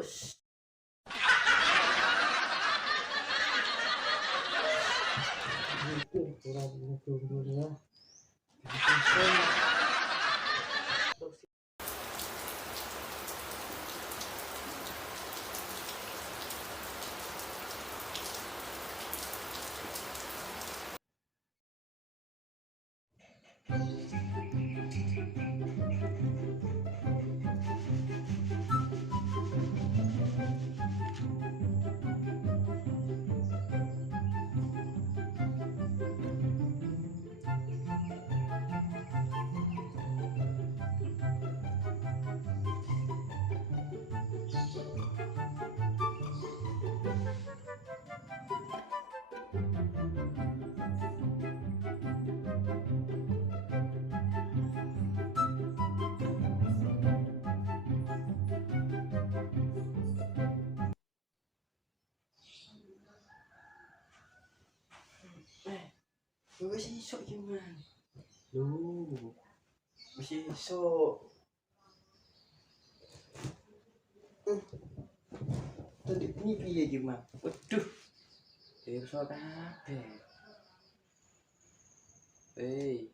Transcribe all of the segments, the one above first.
Bos. Itu kurang dulu ya. Wis isuk iki, Man. Lho. Wis isuk. Tadi ini piye iki, Man? Waduh. Pirsa kabeh. Hei.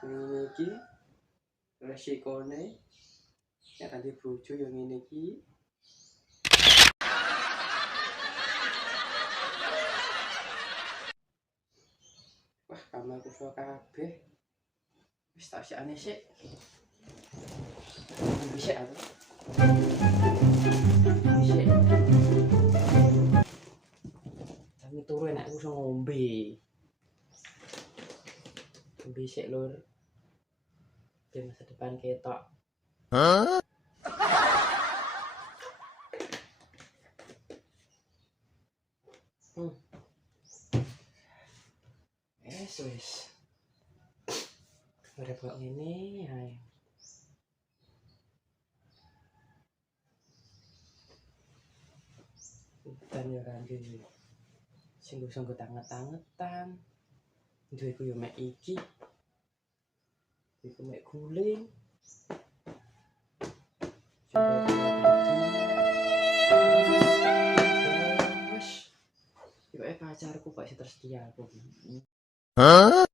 Ngene iki resikone nek nanti bojo yang ngene iki. Wah, kamarku so kabeh. Wis tak sikane sik. Bisa aku. Bisa. Tapi turu enak aku iso ngombe. Ngombe sik, Lur. Biar masa depan ketok. Hah? Wis. Ora kok ngene ae. Udan ya kanthi. Sing nggo tanget-tangetan. Duweku yo mek iki. Iku mek guling. Wes. Pacarku kok setersedia aku. Hah?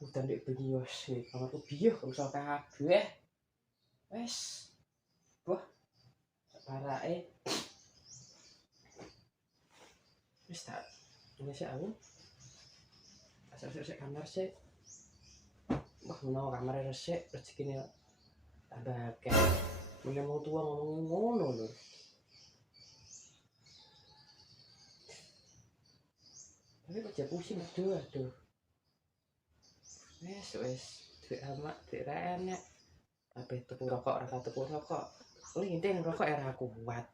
Udan nek bengi wis kamarku biyuh usah kabeh. Wes. Wah. Parake. Wis tak. Ini sik aku. Asal-asal kamar sik. Wah, menawa kamar resik rezekine tambah akeh. Mulai mau tua ngomongin ngono lho. Tapi kok jadi pusing aduh. Wes. Duit amak, duit ra enek. Kabeh tuku rokok, ora tuku rokok. Linting rokok era kuat.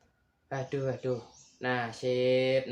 Aduh. Nasib.